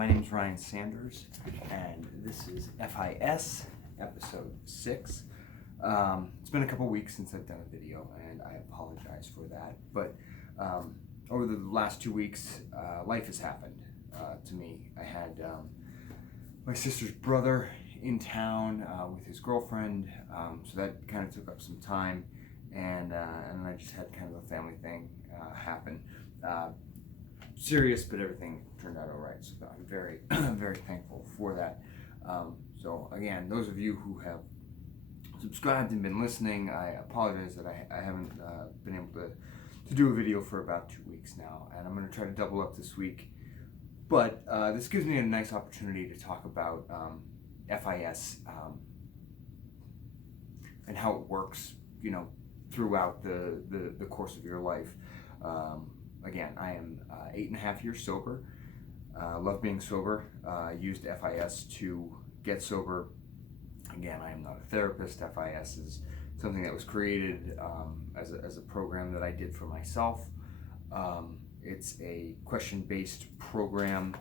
My name is Ryan Sanders, and this is FIS, episode 6. It's been a couple weeks since I've done a video, and I apologize for that. But over the last 2 weeks, life has happened to me. I had my sister's brother in town with his girlfriend, so that kind of took up some time, and then I just had kind of a family thing happen. Serious, but everything turned out all right, so I'm very, very thankful for that. So again, those of you who have subscribed and been listening, I apologize that I haven't been able to do a video for about 2 weeks now, and I'm going to try to double up this week. But this gives me a nice opportunity to talk about FIS and how it works, throughout the course of your life. Again, I am 8.5 years sober. Love being sober. Used FIS to get sober. Again, I am not a therapist. FIS is something that was created as a program that I did for myself. It's a question-based program.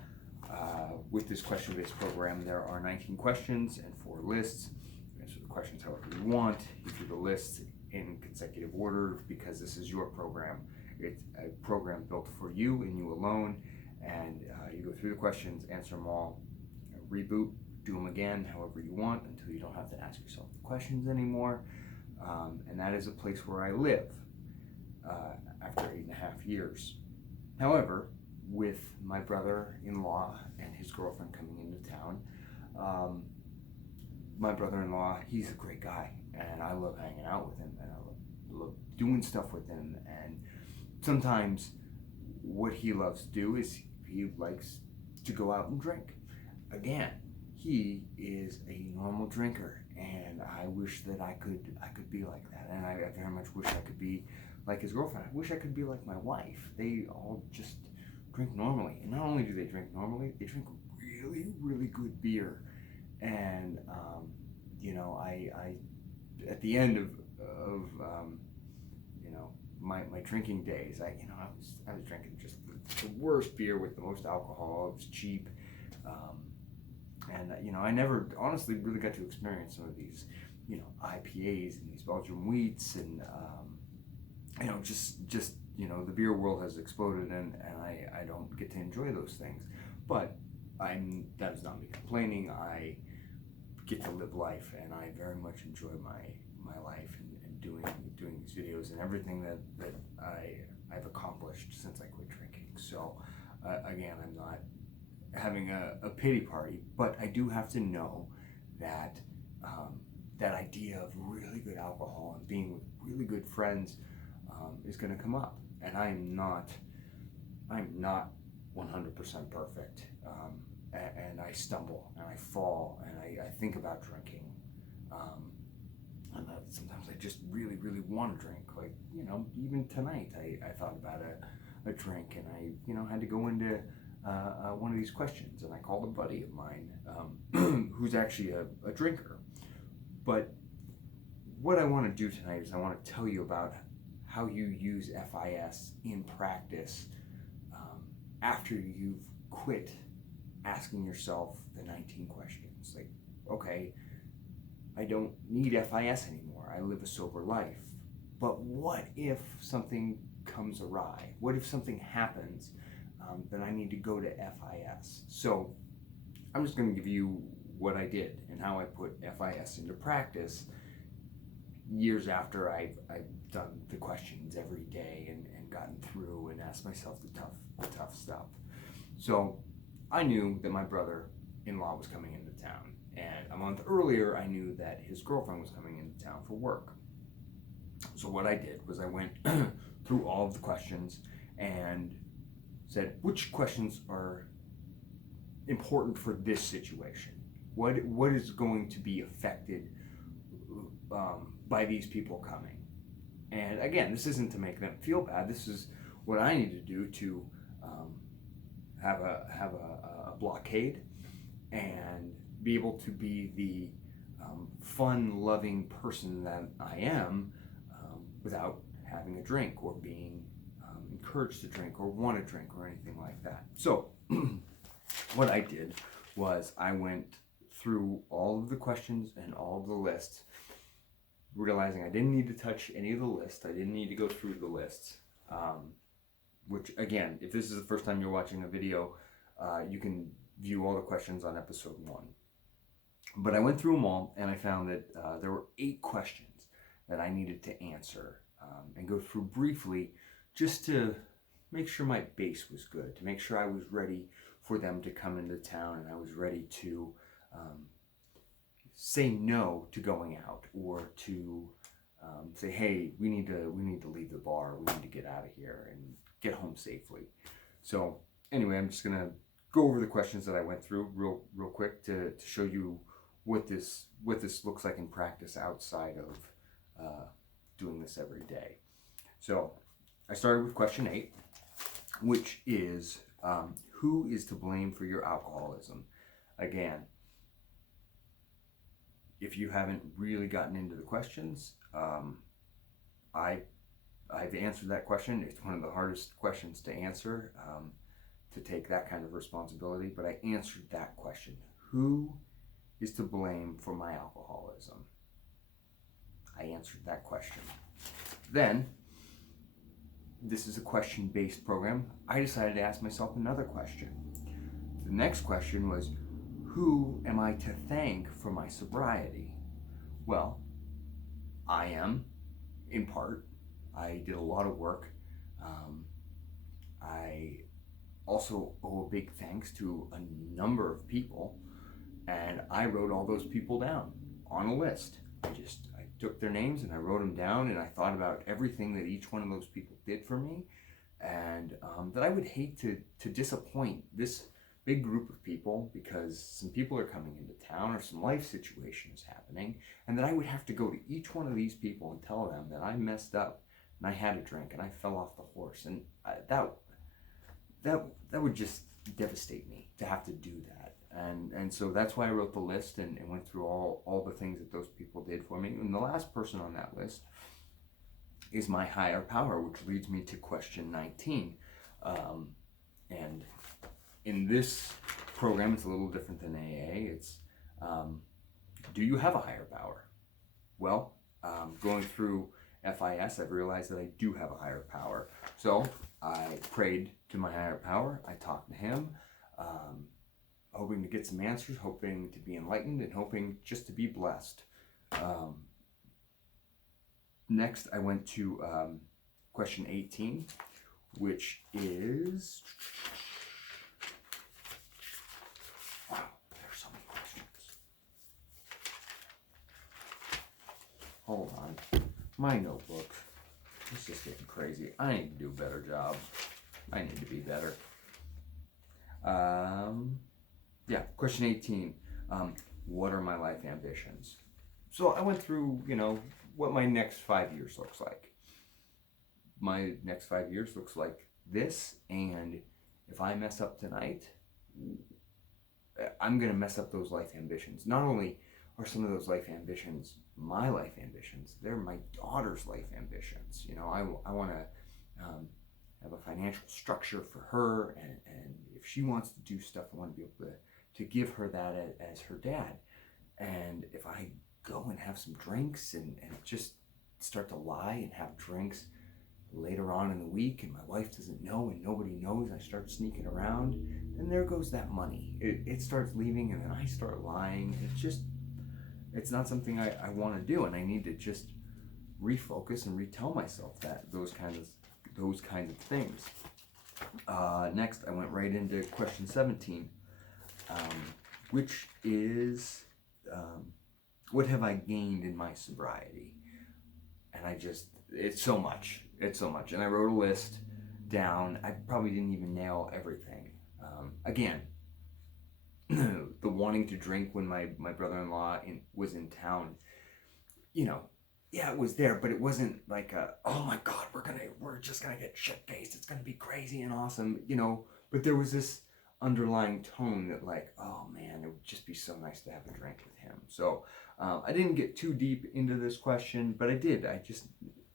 With this question-based program, there are 19 questions and 4 lists. You answer the questions however you want. You do the lists in consecutive order because this is your program. It's a program built for you and you alone, and you go through the questions, answer them all, reboot, do them again however you want until you don't have to ask yourself the questions anymore. And that is a place where I live after 8.5 years. However, with my brother-in-law and his girlfriend coming into town, my brother-in-law, he's a great guy, and I love hanging out with him, and I love doing stuff with him. And sometimes what he loves to do is he likes to go out and drink. Again, he is a normal drinker, and I wish that I could be like that. And I very much wish I could be like his girlfriend. I wish I could be like my wife. They all just drink normally. And not only do they drink normally, they drink really, really good beer. And I at the end of my drinking days, I was drinking just the worst beer with the most alcohol. It was cheap, and I never honestly really got to experience some of these IPAs and these Belgian wheats, and just the beer world has exploded, and I don't get to enjoy those things. But that is not me complaining. I get to live life, and I very much enjoy my life and doing these videos and everything that I've accomplished since I quit drinking. So again, I'm not having a pity party, but I do have to know that that idea of really good alcohol and being with really good friends is going to come up, and I'm not 100% perfect, and I stumble and I fall and I think about drinking. And sometimes I just really, really want to drink. Like, even tonight I thought about a drink, and I had to go into one of these questions, and I called a buddy of mine who's actually a drinker. But what I want to do tonight is I want to tell you about how you use FIS in practice after you've quit asking yourself the 19 questions. Like, okay, I don't need FIS anymore. I live a sober life. But what if something comes awry? What if something happens that I need to go to FIS? So I'm just going to give you what I did and how I put FIS into practice years after I've done the questions every day and gotten through and asked myself the tough stuff. So I knew that my brother-in-law was coming into town, and a month earlier I knew that his girlfriend was coming into town for work. So what I did was I went through all of the questions and said, which questions are important for this situation? What is going to be affected by these people coming? And again, this isn't to make them feel bad. This is what I need to do to have a blockade and be able to be the fun-loving person that I am without having a drink or being encouraged to drink or want to drink or anything like that. So what I did was I went through all of the questions and all of the lists, realizing I didn't need to touch any of the lists. I didn't need to go through the lists. Which, again, if this is the first time you're watching a video, you can view all the questions on episode 1. But I went through them all, and I found that there were 8 questions that I needed to answer and go through briefly, just to make sure my base was good, to make sure I was ready for them to come into town, and I was ready to say no to going out, or to say, hey, we need to leave the bar, we need to get out of here and get home safely. So anyway, I'm just gonna go over the questions that I went through real quick to show you what this looks like in practice outside of doing this every day. So I started with question 8, which is who is to blame for your alcoholism? Again, if you haven't really gotten into the questions, I've answered that question. It's one of the hardest questions to answer, to take that kind of responsibility, but I answered that question. Who is to blame for my alcoholism? I answered that question. Then, this is a question-based program, I decided to ask myself another question. The next question was, who am I to thank for my sobriety? Well, I am, in part. I did a lot of work. I also owe a big thanks to a number of people, and I wrote all those people down on a list. I took their names and I wrote them down, and I thought about everything that each one of those people did for me, and that I would hate to disappoint this big group of people, because some people are coming into town or some life situation is happening, and that I would have to go to each one of these people and tell them that I messed up and I had a drink and I fell off the horse, and that would just devastate me to have to do that. And so that's why I wrote the list and went through all the things that those people did for me. And the last person on that list is my higher power, which leads me to question 19. And in this program, it's a little different than AA. It's, do you have a higher power? Well, going through FIS, I've realized that I do have a higher power. So I prayed to my higher power. I talked to him, hoping to get some answers, hoping to be enlightened, and hoping just to be blessed. Next, I went to question 18, which is... Wow, there's so many questions. Hold on. My notebook. It's just getting crazy. I need to do a better job. I need to be better. Yeah, question 18. What are my life ambitions? So I went through, what my next 5 years looks like. My next 5 years looks like this, and if I mess up tonight, I'm going to mess up those life ambitions. Not only are some of those life ambitions my life ambitions, they're my daughter's life ambitions. I want to have a financial structure for her, and if she wants to do stuff, I want to be able to give her that as her dad. And if I go and have some drinks and just start to lie and have drinks later on in the week, and my wife doesn't know and nobody knows, I start sneaking around, and there goes that money. It starts leaving, and then I start lying. It's not something I want to do, and I need to just refocus and retell myself that those kinds of things. Next, I went right into question 17, which is, what have I gained in my sobriety? And it's so much. And I wrote a list down. I probably didn't even nail everything. Again, the wanting to drink when my brother-in-law was in town, yeah, it was there, but it wasn't like oh my God, we're just gonna get shit-faced, it's gonna be crazy and awesome, but there was this underlying tone that, like, oh man, it would just be so nice to have a drink with him. So I didn't get too deep into this question, but I just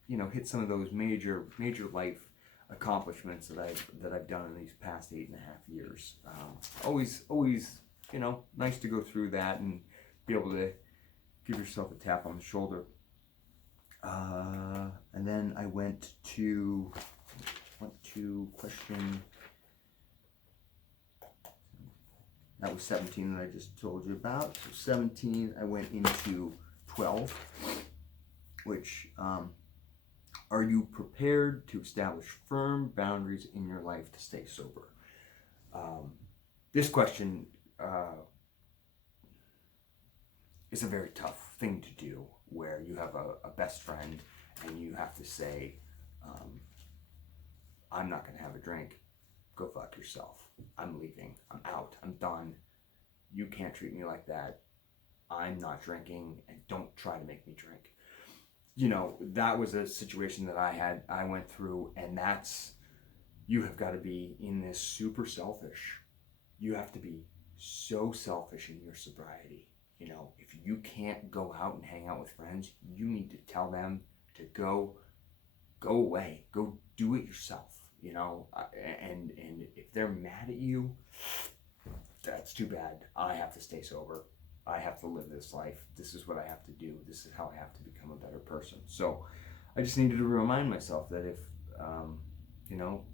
hit some of those major life accomplishments that I've done in these past 8.5 years. Always, you know, nice to go through that and be able to give yourself a tap on the shoulder. And then I went to question, that was 17 that I just told you about. So 17, I went into 12, which, are you prepared to establish firm boundaries in your life to stay sober? This question is a very tough thing to do, where you have a best friend and you have to say, I'm not going to have a drink. Go fuck yourself. I'm leaving. I'm out. I'm done. You can't treat me like that. I'm not drinking, and don't try to make me drink. You know, that was a situation that I went through, and you have got to be in this super selfish. You have to be so selfish in your sobriety. You know, if you can't go out and hang out with friends, you need to tell them to go away, go do it yourself. You know, and if they're mad at you, that's too bad. I have to stay sober. I have to live this life. This is what I have to do. This is how I have to become a better person. So I just needed to remind myself that if, you know,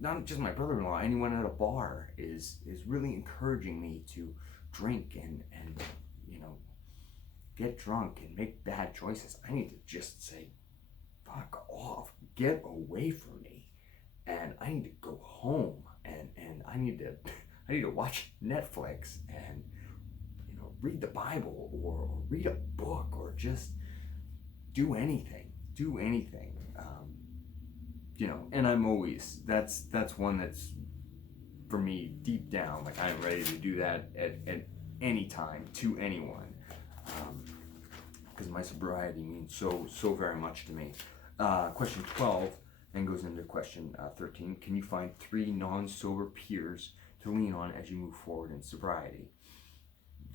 not just my brother-in-law, anyone at a bar is really encouraging me to drink and you know, get drunk and make bad choices, I need to just say, fuck off, get away from me, and I need to go home, and I need to watch Netflix and, you know, read the Bible or read a book or just do anything. You know, and I'm always, that's one that's for me deep down, like I'm ready to do that at any time to anyone, because my sobriety means so very much to me. Question 12 then goes into question 13. Can you find 3 non-sober peers to lean on as you move forward in sobriety?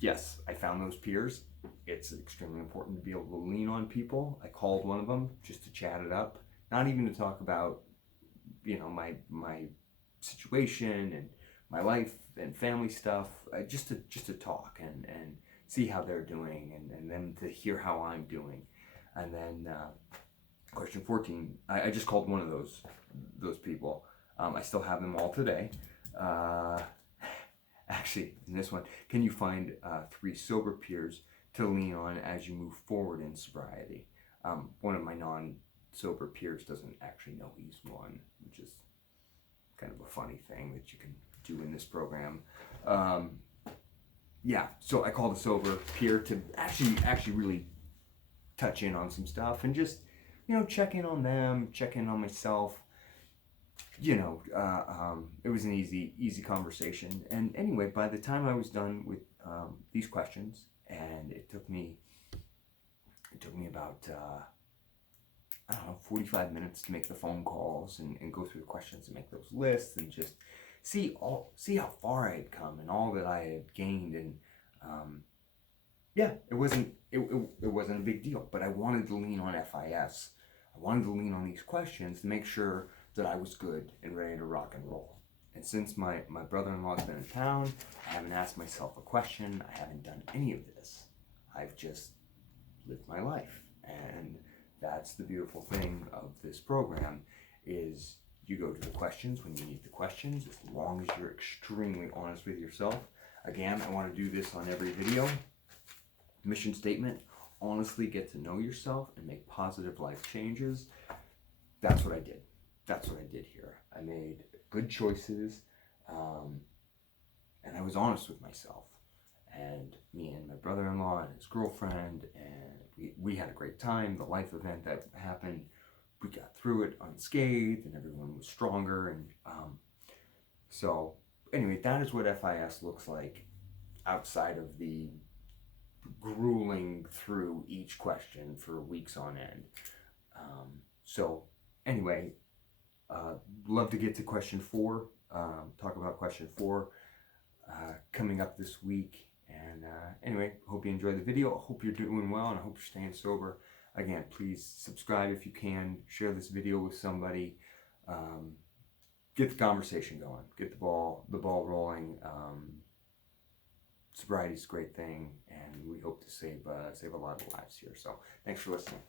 Yes, I found those peers. It's extremely important to be able to lean on people. I called one of them just to chat it up, not even to talk about, you know, my situation and my life and family stuff, just to talk and see how they're doing, and them to hear how I'm doing. And then question 14, I just called one of those people. I still have them all today. Actually, in this one, can you find 3 sober peers to lean on as you move forward in sobriety? One of my non-sober peers doesn't actually know he's one, which is kind of a funny thing that you can do in this program. Yeah, so I called a sober peer to actually really touch in on some stuff and just, you know, check in on them, check in on myself. You know, it was an easy conversation. And anyway, by the time I was done with these questions, and it took me about I don't know, 45 minutes to make the phone calls and go through the questions and make those lists and just see how far I had come and all that I had gained. And yeah, it wasn't a big deal, but I wanted to lean on FIS. I wanted to lean on these questions to make sure that I was good and ready to rock and roll. And since my brother-in-law's been in town, I haven't asked myself a question. I haven't done any of this. I've just lived my life. And that's the beautiful thing of this program, is you go to the questions when you need the questions, as long as you're extremely honest with yourself. Again, I want to do this on every video. Mission statement: honestly get to know yourself and make positive life changes. That's what I did. That's what I did here. I made good choices, and I was honest with myself. And me and my brother-in-law and his girlfriend, and we had a great time. The life event that happened, we got through it unscathed, and everyone was stronger. And so anyway, that is what FIS looks like outside of the grueling through each question for weeks on end. So anyway, love to get to question 4, talk about question 4 coming up this week. And anyway, hope you enjoyed the video. I hope you're doing well, and I hope you're staying sober. Again, please subscribe if you can. Share this video with somebody. get the conversation going, get the ball rolling. Sobriety is a great thing, and we hope to save a lot of lives here. So thanks for listening.